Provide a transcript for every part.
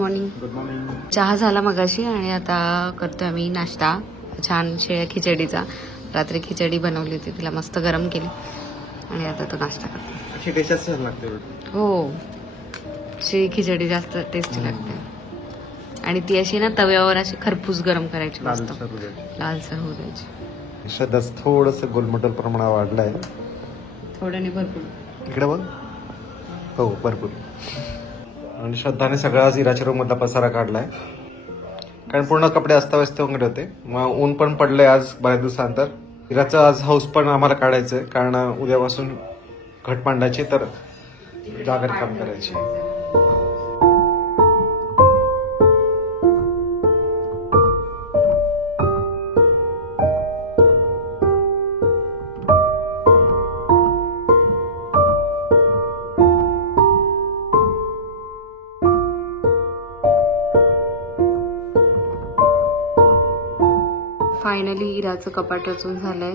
Morning. Good morning. चहा झाला मगाशी आणि आता करतोय आम्ही नाश्ता छान शेळ्या खिचडीचा. रात्री खिचडी बनवली होती, तिला मस्त गरम केली आणि आता तो नाश्ता करतो. हो, शेळी खिचडी जास्त टेस्टी लागते आणि ती अशी ना तव्यावर अशी खरपूस गरम करायची, मस्त लालसर होऊ द्यायची. श्रद्धाच थोडस गोलमटोल प्रमाण वाढलाय, थोड्याने भरपूर. इकडे बघ. हो भरपूर. आणि श्रद्धाने सगळा इराच्या रूम मधला पसारा काढलाय, कारण पूर्ण कपडे अस्ताव्यस्त वगैरे होते. मग ऊन पण पडलंय आज बऱ्याच दिवसानंतर. इराचं आज हाऊस पण आम्हाला काढायचंय, कारण उद्यापासून घट मांडायची, तर जागर काम करायची. फायनली इराचं कपाट रचून झालंय.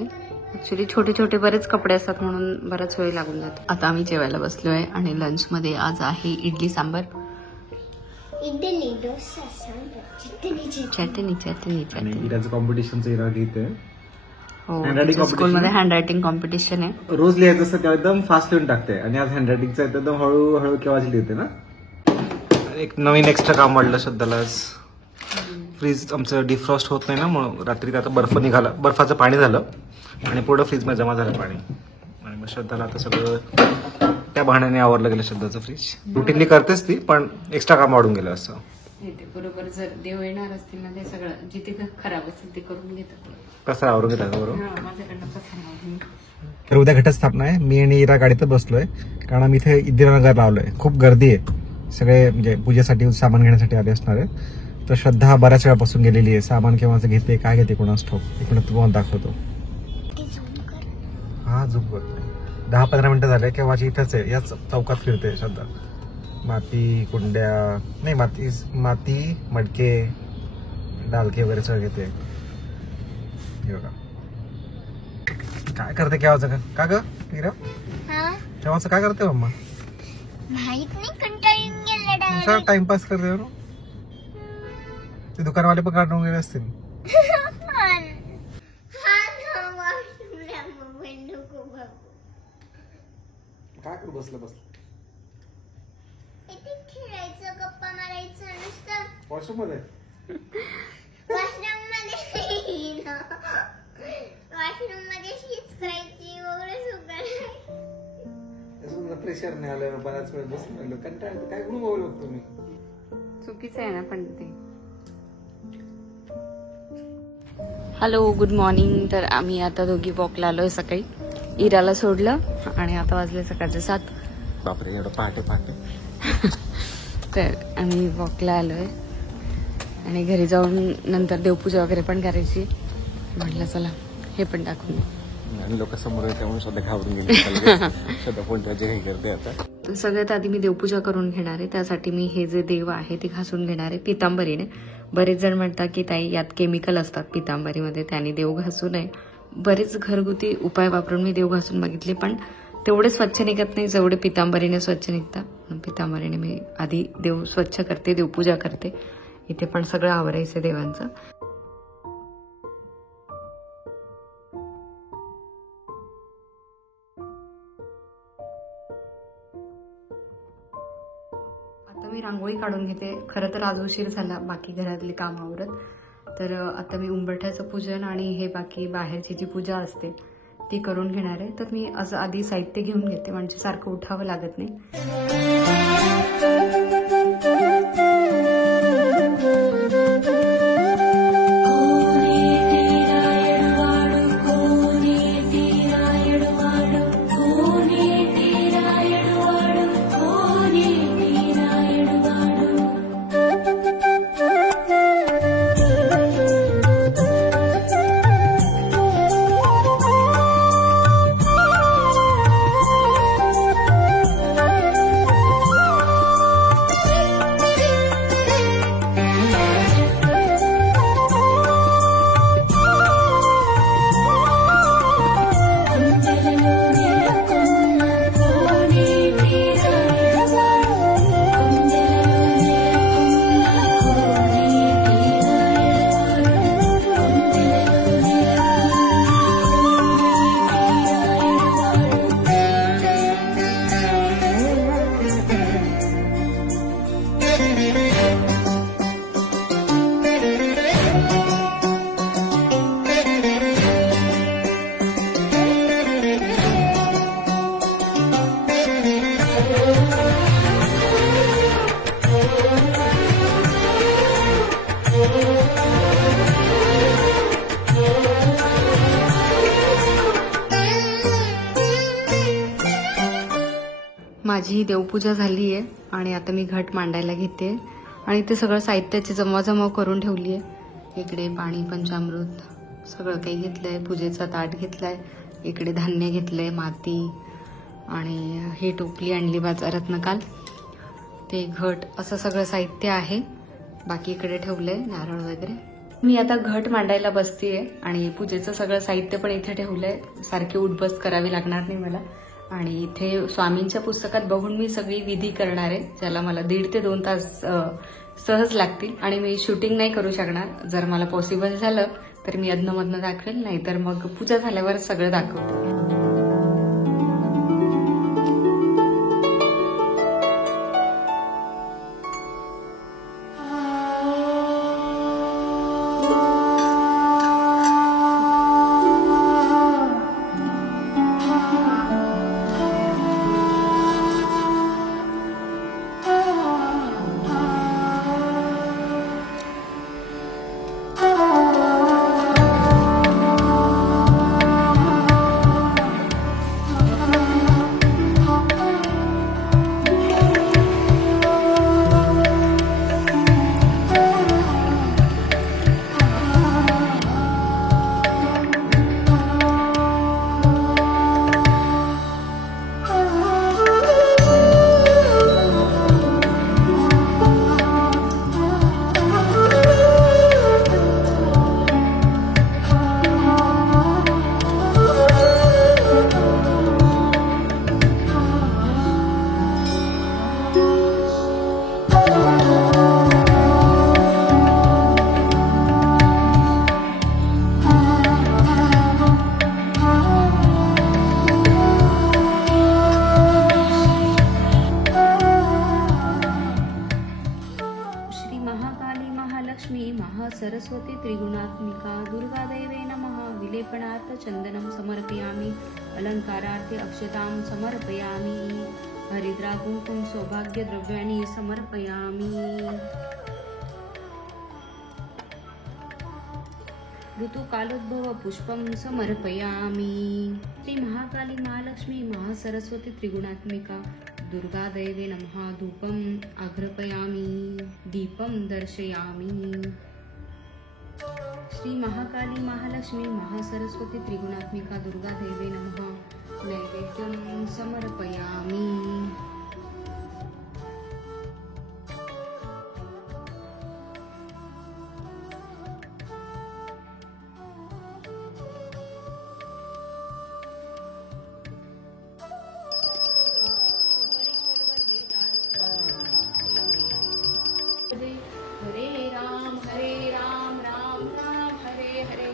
ऍक्च्युली छोटे छोटे बरेच कपडे असतात म्हणून बराच वेळ लागून जातो. आता आम्ही जेवायला बसलोय आणि लंच मध्ये आज आहे इडली सांबर. इडली डोसा सांबर चटणी. इराचं कॉम्पिटिशनचं इरा घेते. हो, स्कूलमध्ये हँड रायटिंग कॉम्पिटिशन आहे. रोज लिहायचं असतं तेव्हा एकदम फास्ट लिहून टाकते, आणि आज हँड रायटिंगचं एकदम हळूहळू केव्हाची लिहिते ना. एक नवीन एक्स्ट्रा काम वाढलं श्रद्धाला आज. फ्रीज आमचं डिफ्रॉस्ट होत नाही ना, मग रात्री आता बर्फ निघाला, बर्फाचं पाणी झालं आणि पुढं फ्रीजमध्ये जमा झालं पाणी. आणि मग श्रद्धाला आता सगळं त्या बहाण्याने आवरलं गेलं श्रद्धाचं फ्रीज. रुटीनली करतेच ती, पण एक्स्ट्रा काम वाढून गेलं असं. बरोबर, जर देव येणार असतील ना, ते सगळं जिथे खराब असेल ते करून घेतात. कसं आवरून घेतात बरोबर. माझ्याकडनं कसं. तर उद्या घटस्थापना आहे. मी आणि इरा गाडीतच बसलोय, कारण आम्ही इथे इंदिरानगर लावलोय. खूप गर्दी आहे, सगळे म्हणजे पूजेसाठी सामान घेण्यासाठी आले असणार आहे. तर श्रद्धा बऱ्याच वेळापासून गेलेली आहे. सामान केव्हाच घेते, काय घेते कोणाच ठाऊक. इकडे तुम्हाला दाखवतो. हा झोप 10-15 मिनिटं झाले केव्हाची इथंच आहे, याच चौकात फिरते श्रद्धा. माती कुंड्या नाही, माती मडके डालके वगैरे सगळं घेते. बघा काय करते केव्हाचं. का ग इरा, केव्हाचं काय करते मम्मा? माहित नाही, कंटाळून गेला. टाइमपास करते बरोबर. ते दुकानवाले पण काढून गेले असतील. काय करू बसलं खेळायचं, गप्पा मारायचं नुसतं. वॉशरूम मध्ये शीच करायची वगैरे. प्रेशर नाही आलं, बराच वेळ बसून कंटाळा. काय करून बोलू बघतो मी. चुकीचं आहे ना पण ते. Hello, good morning. तर आम्ही आता दोघी वॉकला आलोय. सकाळी इराला सोडलं आणि आता वाजले सकाळचे 7. बापरे, एवढं पहाटे. तर आम्ही वॉकला आलोय आणि घरी जाऊन नंतर देवपूजा वगैरे पण करायची. म्हटलं चला हे पण टाकून. आणि लोक समोर त्यामुळे सध्या घाबरून गेले. सध्या फोन काही करते. आता सगळ्यात आधी मी देवपूजा करून घेणार आहे. त्यासाठी मी हे जे देव आहे ते घासून घेणार आहे पितांबरीने. बरेच जण म्हणतात की ताई यात केमिकल असतात पितांबरीमध्ये, त्याने देव घासू नये. बरेच घरगुती उपाय वापरून मी देव घासून बघितले, पण तेवढे स्वच्छ निघत नाही जेवढे पितांबरीने स्वच्छ निघतात. पितांबरीने मी आधी देव स्वच्छ करते, देवपूजा करते. इथे पण सगळं आवरायचं देवांचं. आता मी रांगोळी काढून घेते. खरं तर आज उशीर झाला बाकी घरातली काम आवरत. तर आता मी उंबरठ्याचं पूजन आणि हे बाकी बाहेरची जी पूजा असते ती करून घेणार आहे. तर मी आज आधी साहित्य घेऊन घेते, म्हणजे सारखं उठावं लागत नाही. माझी देवपूजा झाली आहे आणि आता मी घट मांडायला घेते आणि ते सगळं साहित्याची जमवाजमव करून ठेवली आहे. इकडे पाणी, पंचामृत सगळं काही घेतलंय, पूजेचा ताट घेतलाय, इकडे धान्य घेतलंय, माती आणि ही टोपली आणली बाजारातनं काल, ते घट, असं सगळं साहित्य आहे. बाकी इकडे ठेवलंय नारळ वगैरे. मी आता घट मांडायला बसतीये आणि पूजेचं सगळं साहित्य पण इथे ठेवलंय. सारखी उठबस करावी लागणार नाही मला. आणि इथे स्वामींच्या पुस्तकात बघून मी सगळी विधी करणार आहे, ज्याला मला 1.5 ते 2 तास सहज लागतील. आणि मी शूटिंग नाही करू शकणार. जर मला पॉसिबल झालं तर मी अधनमधनं दाखवेल, नाही तर मग पूजा झाल्यावर सगळं दाखवते. सरस्वती त्रिगुणात्मिका दुर्गा देवे नमः. विलेपनार्थ चंदनं समर्पयामि, अलंकारार्थे अक्षतां समर्पयामि, हरिद्रा कुंकुम सौभाग्य द्रव्याणि समर्पयामि. ऋतुकालोद्भव पुष्पं समर्पयामि. श्री महाकाली महालक्ष्मी महासरस्वती त्रिगुणात्मिका दुर्गा देवे नमः. धूपम् आघ्रापयामि, दीपं दर्शयामि. श्री महाकाली महालक्ष्मी महासरस्वती त्रिगुणात्मिका दुर्गा देवे नमः. नैवेद्यं समर्पयामि. हरे राम राम राम हरे हरे,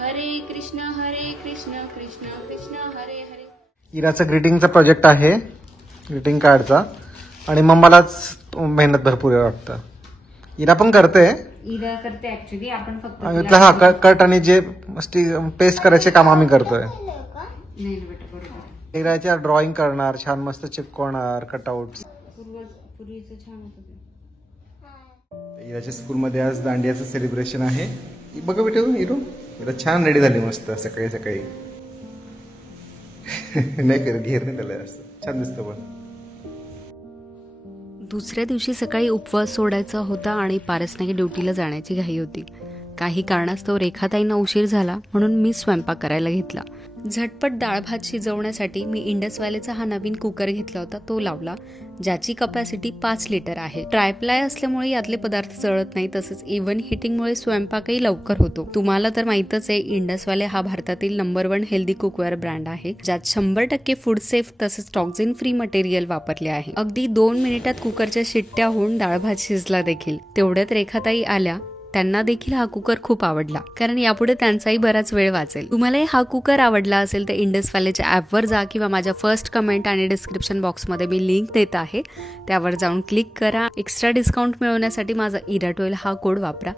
हरे कृष्ण कृष्ण कृष्ण हरे हरे. इराचा ग्रीटिंगचा प्रोजेक्ट आहे, ग्रीटिंग कार्डचा, आणि मम्मालाच मेहनत भरपूर आहे वाटतं. इरा पण करते, इरा करते ऍक्च्युली. आपण फक्त हा कट आणि जे पेस्ट करायचे काम आम्ही करतोय. नाही बेटा बरोबर. इराच्या ड्रॉइंग करणार, छान मस्त चिपकवणार कटआउट. पूर्वीचं छान होतं ते. इराच्या स्कूलमध्ये आज दांडियाचं सेलिब्रेशन आहे. बघा बेटा हिरो, इरा छान रेडी झाली मस्त सकाळी सकाळी. नाही कर घेर नाही त्याला, जास्त छान दिसतं. पण दुसऱ्या दिवशी सकाळी उपवास सोडायचा होता आणि पारसनागी ड्युटीला जाण्याची घाई होती. काही कारणास्तव रेखाताईंना उशीर झाला म्हणून मी स्वयंपाक करायला घेतला. झटपट डाळ भात शिजवण्यासाठी मी इंडसवालेचा हा नवीन कुकर घेतला होता, तो लावला, ज्याची कपॅसिटी 5 लिटर आहे. ट्रायप्लाय असल्यामुळे यातले पदार्थ जळत नाही, तसंच इव्हन हिटिंगमुळे स्वयंपाकही लवकर होतो. तुम्हाला तर माहितच आहे, इंडसवाले हा भारतातील नंबर 1 हेल्दी कुकवेअर ब्रँड आहे, ज्यात 100% फूड सेफ तसंच टॉक्झिन फ्री मटेरियल वापरले आहे. अगदी 2 मिनिटात कुकरच्या शिट्ट्या होऊन डाळ भात शिजला देखील. तेवढ्यात रेखाताई आल्या. त्यांना देखील हा कुकर खूप आवडला, कारण यापुढे त्यांचाही बराच वेळ वाचेल. तुम्हालाही हा कुकर आवडला असेल तर इंडसवालेच्या ॲपवर जा किंवा माझ्या फर्स्ट कमेंट आणि डिस्क्रिप्शन बॉक्समध्ये मी लिंक देत आहे, त्यावर जाऊन क्लिक करा. एक्स्ट्रा डिस्काउंट मिळवण्यासाठी माझा इरा12 हा कोड वापरा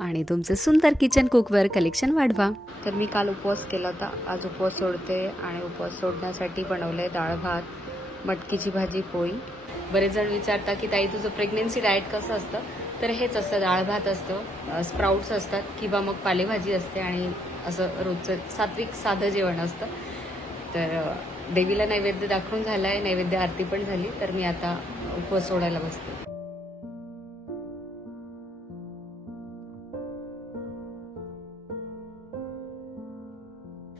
आणि तुमचे सुंदर किचन कुकवेअर कलेक्शन वाढवा. तर मी काल उपवास केला होता, आज उपवास सोडते आणि उपवास सोडण्यासाठी बनवलंय डाळ भात, मटकीची भाजी, पोळी. बरेच जण विचारता की ताई तुझं प्रेग्नेन्सी डाएट कसं असतं, तर हेच असतं, डाळ भात असतं, स्प्राउट्स असतात किंवा मग पालेभाजी असते आणि असं रोजचं सात्विक साधं जेवण असतं. तर देवीला नैवेद्य दाखवून झालाय, नैवेद्य आरती पण झाली, तर मी आता उपवास सोडायला बसते.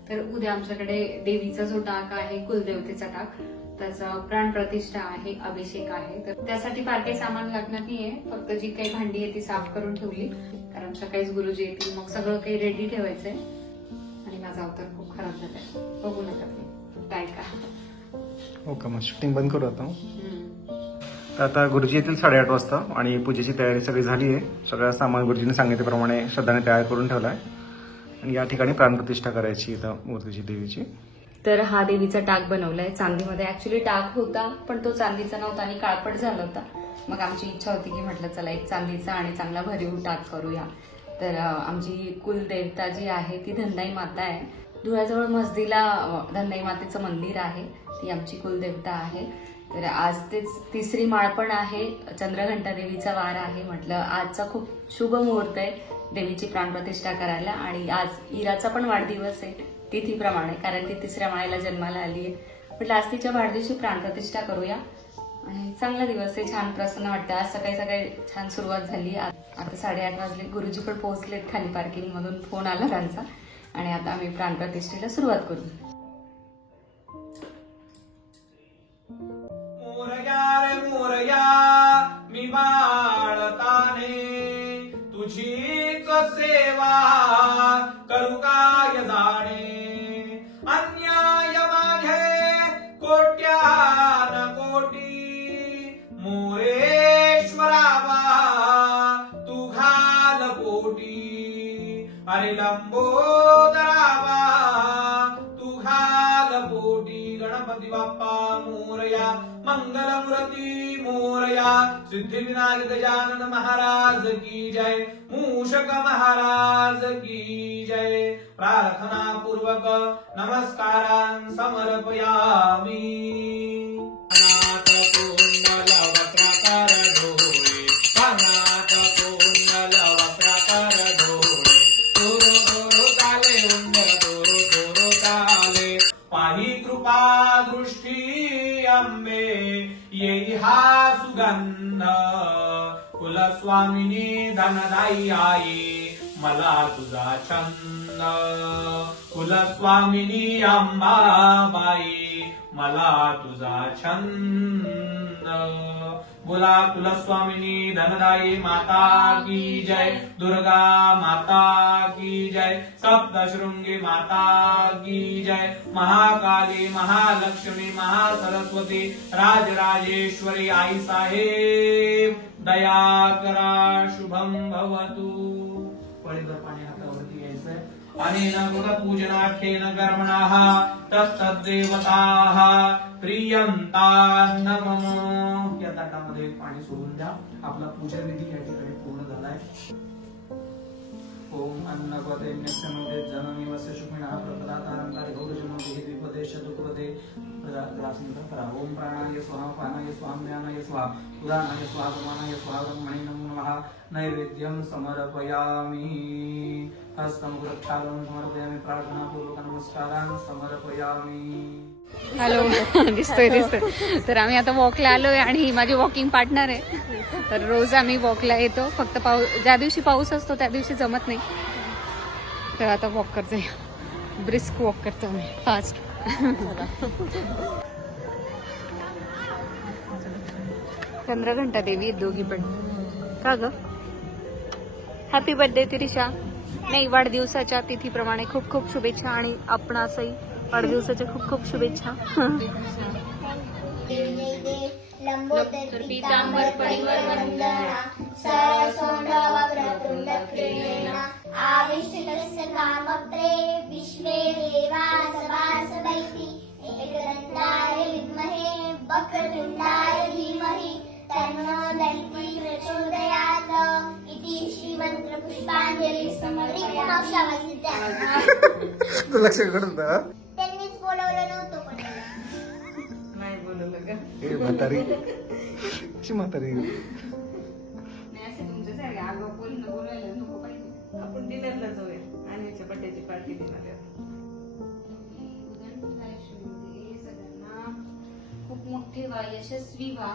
तर उद्या आमच्याकडे देवीचा जो टाक आहे, कुलदेवतेचा टाक, त्याचा प्राण प्रतिष्ठा आहे, अभिषेक आहे. तर त्यासाठी फार काही सामान लागणार नाहीये, फक्त जी काही भांडी आहे ती साफ करून ठेवली, कारण सकाळीच गुरुजी येतील, मग सगळं काही रेडी ठेवायचंय. आणि माझा अवतार खूप खराब झालाय, बघू नका तुम्ही काय का. हो का, मग शूटिंग बंद करू आता. तर आता गुरुजी येतील 8:30 वाजता आणि पूजेची तयारी सगळी झाली आहे. सगळं सामान गुरुजीने सांगितल्याप्रमाणे श्रद्धाने तयार करून ठेवलाय आणि या ठिकाणी प्राणप्रतिष्ठा करायची इथं मूर्तीची देवीची. तर हा देवीचा टाक बनवलाय चांदीमध्ये. ऍक्च्युली टाक होता, पण तो चांदीचा नव्हता आणि काळपट झाला होता. मग आमची इच्छा होती की म्हटलं चला एक चांदीचा आणि चांगला भरीव टाक करूया. तर आमची कुलदेवता जी आहे ती धन्दाई माता आहे. धुळ्याजवळ मस्दीला धन्दाई मातेचं मंदिर आहे, ती आमची कुलदेवता आहे. तर आज तेच 3री माळ पण आहे, चंद्रघंटा देवीचा वार आहे. म्हटलं आजचा खूप शुभ मुहूर्त आहे देवीची प्राणप्रतिष्ठा करायला. आणि आज इराचा पण वाढदिवस आहे तिथीप्रमाणे, कारण ती 3ऱ्या माळेला जन्माला आली आहे. म्हटलं आज तिच्या वाढदिवशी प्राणप्रतिष्ठा करूया आणि चांगला दिवस आहे, छान प्रसन्न वाटतं. आज सकाळी सकाळी छान सुरुवात झाली. आता 8:30 वाजले, गुरुजी पण पोहोचलेत खाली, पार्किंग मधून फोन आला त्यांचा. आणि आता आम्ही प्राणप्रतिष्ठेला सुरुवात करू. मोरया रे मोरया मी बाळताने तुझीच सेवा करू काय जाणे. अन्याय माझे कोट्यान कोटी मोरेश्वरावा तू घाल पोटी. अरे लंबोदरावा तू घाल पोटी. गणपती बाप्पा मोरया, मंगलमूर्ती मोरया, सिद्धिविनायक गजानन महाराज की जय, मूषक महाराज की जय. प्रार्थना पूर्वक नमस्कारान् समर्पयामि. अनाथ कुंडल वक्राकार डोळे, अनाथ कुंडल वक्राकार डोळे, दोरो दोरो ताले उंडल दोरो दोरो ताले. पाही कृपा दृष्टी अंबे येई हा सुगंध. कुलस्वामिनी धनदाई आई मला तुझा छंद. कुलस्वामिनी अंबाबाई मला तुझा छंद. बोला कुलस्वामिनी धनदाई माता की जय, दुर्गा माता की जय, सप्तशृंगी माता की जय, महाकाली महालक्ष्मी महासरस्वती राजराजेश्वरी आई साहेब दया करा. शुभम भवतु. पळीभर पाणी हातावरती घ्यायचंय. अनेन गुणपूजनाख्येन कर्मणः तत्तद्देवताः प्रियंतान् मम. या ताटामध्ये पाणी सोडून द्या. आपला पूजनविधी या ठिकाणी पूर्ण झालाय. ओम अन्नपते न्यस्यमते जनमी वस्य शुभिनः प्रपदातारंकारि गौरजनोति द्विपदे शतुपदे प्रदाग्रासंत करा. ओम प्राणाय स्वाहा पानाय स्वाहा ज्ञानाय स्वाहा उदानाय स्वाहा समानाय स्वाहा ब्रह्मणे नमो नमः. नैवेद्यं समर्पयामि. हस्तं प्रक्षालनं समर्पयामि. प्रार्थनापूर्वक नमस्कारान् समर्पयामि. हॅलो. दिसतोय. तर आम्ही आता वॉकला आलोय आणि ही माझी वॉकिंग पार्टनर आहे. तर रोज आम्ही वॉकला येतो, फक्त ज्या दिवशी पाऊस असतो त्या दिवशी जमत नाही. तर आता वॉक करतोय, ब्रिस्क वॉक करतो आम्ही, फास्ट. चंद्रघंटा देवी दोघी पण. का ग? Happy birthday Trisha. नाही, वाढदिवसाच्या तिथीप्रमाणे खूप खूप शुभेच्छा आणि आपणासही वाढदिवसाच्या खूप खूप शुभेच्छा. लंबोदर पीतांबर परिवर वंदना सरसोंढवक्रतुंड प्रेरणा आविष्टस्य कामप्रे विश्वे देवा सभासदैति एकदन्ताय विद्महे वक्रतुंडाय धीमहि तन्नो दन्ति प्रचोदयात्. इति श्रीमंत्र पुष्पांजली समर्पयामि. लक्ष करत त्यांनीच बोलवलं नव्हतं पण नाही बोलवलं का? हे म्हातारी कशी म्हातारी. नाही असं तुमच्यासारखे आगाऊ बोलायला नको पाहिजे. आपण डिनरला जाऊया, आणवीच्या बर्थडेची पार्टी देणार. मोठे व्हा, यशस्वी व्हा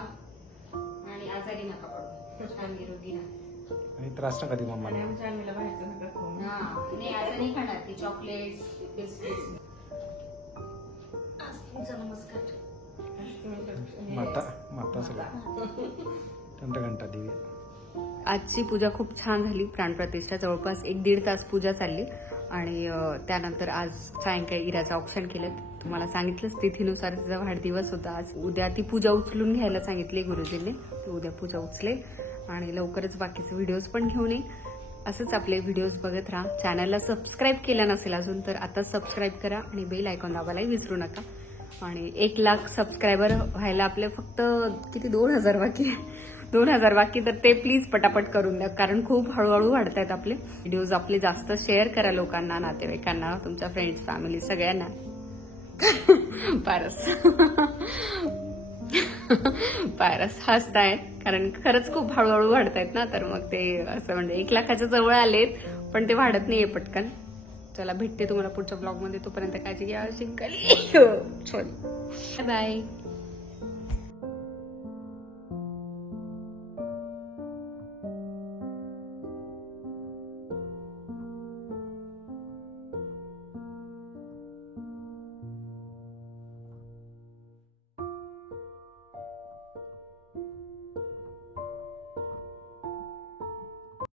आणि आजारी नका पडू, छान निरोगी राहा. आणि त्रास ना कधी मम्मा. आणि आमच्या आम्हीला बाहेरचं नका खाऊ. हा, नाही आता नाही खाणार ती चॉकलेट्स बिस्किट्स. तुमचा नमस्कार. माता सगळं घंटा दिवे. आजची पूजा खूप छान झाली. प्राणप्रतिष्ठा जवळपास 1-1.5 तास पूजा चालली आणि त्यानंतर आज सायंकाळी इराचं ऑप्शन केलं. तुम्हाला सांगितलंच तिथीनुसार तिचा वाढदिवस होता आज. उद्या ती पूजा उचलून घ्यायला सांगितली गुरुजींनी. ती उद्या पूजा उचले आणि लवकरच बाकीचे व्हिडिओज पण घेऊन येईल. असंच आपले व्हिडिओज बघत राहा. चॅनलला सबस्क्राईब केलं नसेल अजून तर आता सबस्क्राईब करा आणि बेल आयकॉन दाबायलाही विसरू नका. आणि 1 लाख सबस्क्रायबर व्हायला आपले फक्त किती 2,000 बाकी 2,000 बाकी, तर ते प्लीज पटापट करून द्या कारण खूप हळूहळू वाढतायत आपले व्हिडिओज. आपले जास्त शेअर करा लोकांना, नातेवाईकांना, तुमच्या फ्रेंड्स, फॅमिली सगळ्यांना. पारस हसतायत कारण खरंच खूप हळूहळू वाढतायत ना, तर मग ते असं म्हणजे 1 लाखाच्या जवळ आलेत पण ते वाढत नाहीये पटकन. चला भेटते तुम्हाला पुढच्या ब्लॉगमध्ये. तोपर्यंत काळजी घ्या. शिंकली सॉरी. बाय.